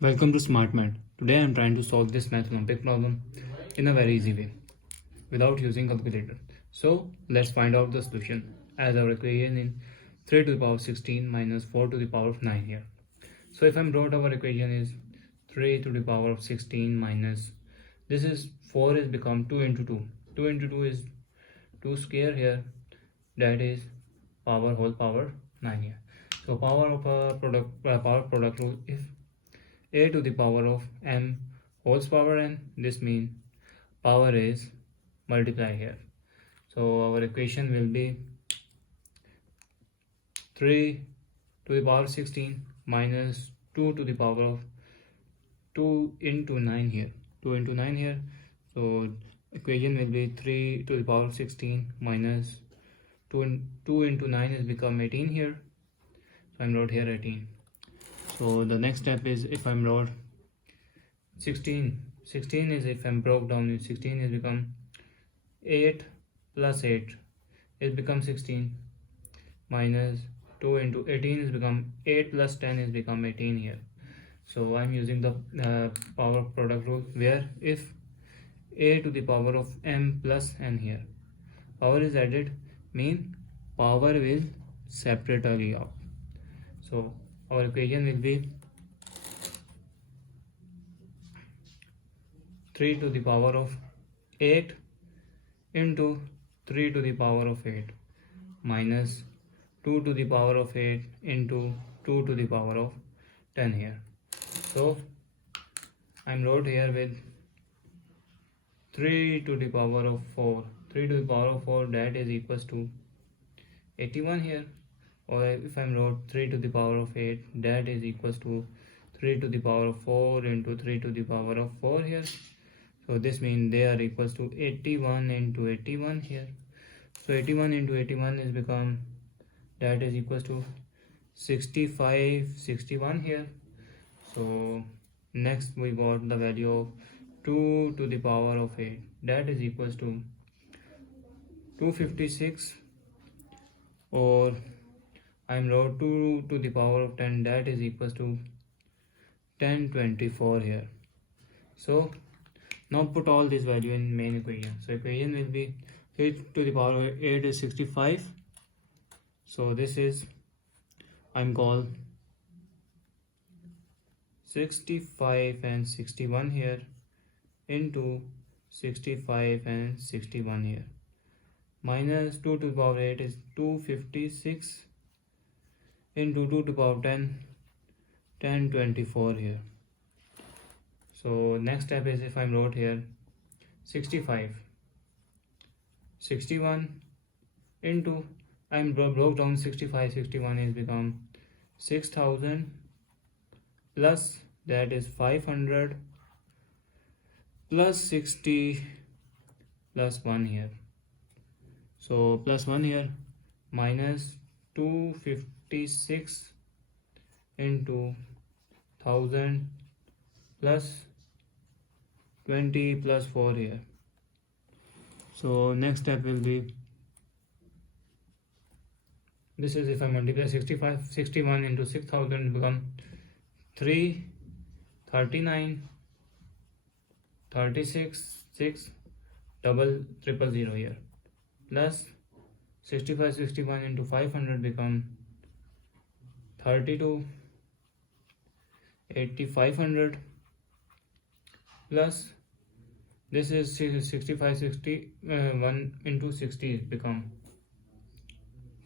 Welcome to Smart Math. Today I am trying to solve this Math Olympic problem in a very easy way without using calculator. So let's find out the solution as our equation in 3 to the power 16 minus 4 to the power of 9 here. So if I'm wrote our equation is 3 to the power of 16 minus this is 4 is become 2 into 2. 2 into 2 is 2 square here, that is power whole power 9 here. So power product rule, if a to the power of m whole power n, this means power is multiply here. So our equation will be 3 to the power 16 minus 2 to the power of 2 into 9 here, 2 into 9 here. So equation will be 3 to the power 16 minus 2 into 9 is become 18 here. So I'm wrote here 18. So the next step is if I'm wrote 16 is, if I'm broke down, 16 is become 8 plus 8 is become 16 minus 2 into 18 is become 8 plus 10 is become 18 here. So I'm using the power product rule, where if a to the power of m plus n here, power is added, mean power will separately out. So our equation will be 3 to the power of 8 into 3 to the power of 8 minus 2 to the power of 8 into 2 to the power of 10 here. So I'm wrote here with 3 to the power of 4. 3 to the power of 4, that is equals to 81 here. Or if I'm wrote 3 to the power of 8, that is equals to 3 to the power of 4 into 3 to the power of 4 here. So this means they are equals to 81 into 81 here. So 81 into 81 is become, that is equals to 61 here. So next we got the value of 2 to the power of 8, that is equals to 256, or I'm wrote 2 to the power of 10, that is equals to 1024 here. So now put all this value in main equation. So equation will be 3 to the power of 8 is 65. So this is, I'm called 65 and 61 here into 65 and 61 here, minus 2 to the power 8 is 256 into 2 to the power 10, 1024 here. So next step is, if I'm wrote here 65, 61 into, I'm broke down 65, 61 is become 6000 plus, that is 500 plus 60 plus 1 here. So plus 1 here, minus 256 into 1000 plus 20 plus 4 here. So next step will be, this is if I multiply 61 into 6000 become 339 36 6 double triple 0 here, plus 61 into 500 become 32 8500, plus this is 61 into 60 become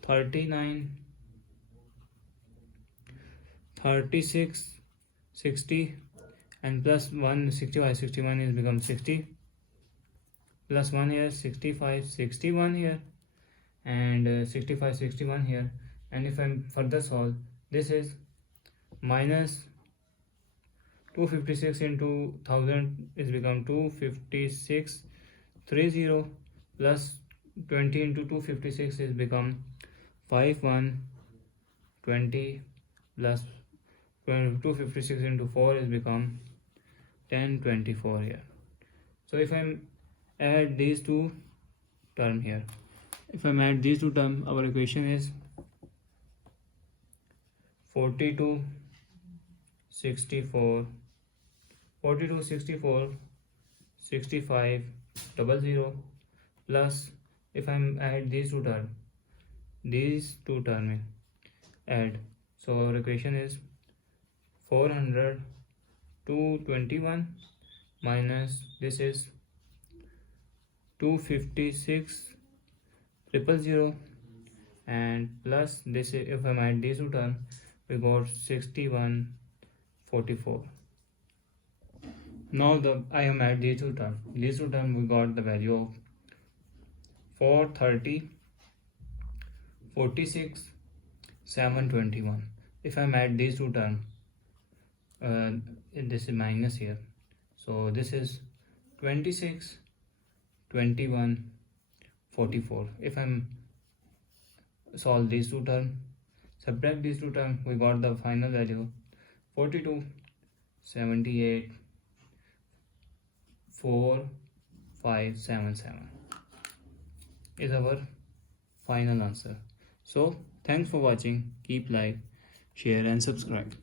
39 36 60, and plus 1 61 is become 60, plus 1 here 65 61 here, and 65 61 here. And if I'm further solve, this is minus 256 into 1000 is become 256 30, plus 20 into 256 is become 5120, plus 256 into 4 is become 1024 here. So if I'm add these two term here, if I add these two terms, our equation is 42 64, 42, 64, 65, 00 plus if I add these two terms add. So our equation is 400 to 21 minus this is 256 000 and plus this is if I add these two terms we got 6144. Now I am at these two terms. These two terms we got the value of 430, 46, 721. If I add these two terms, this is minus here. So this is 26, 21, 44. If I solve these two terms, subtract these two terms, we got the final value 42, 78, 4577 is our final answer. So thanks for watching. Keep like, share and subscribe.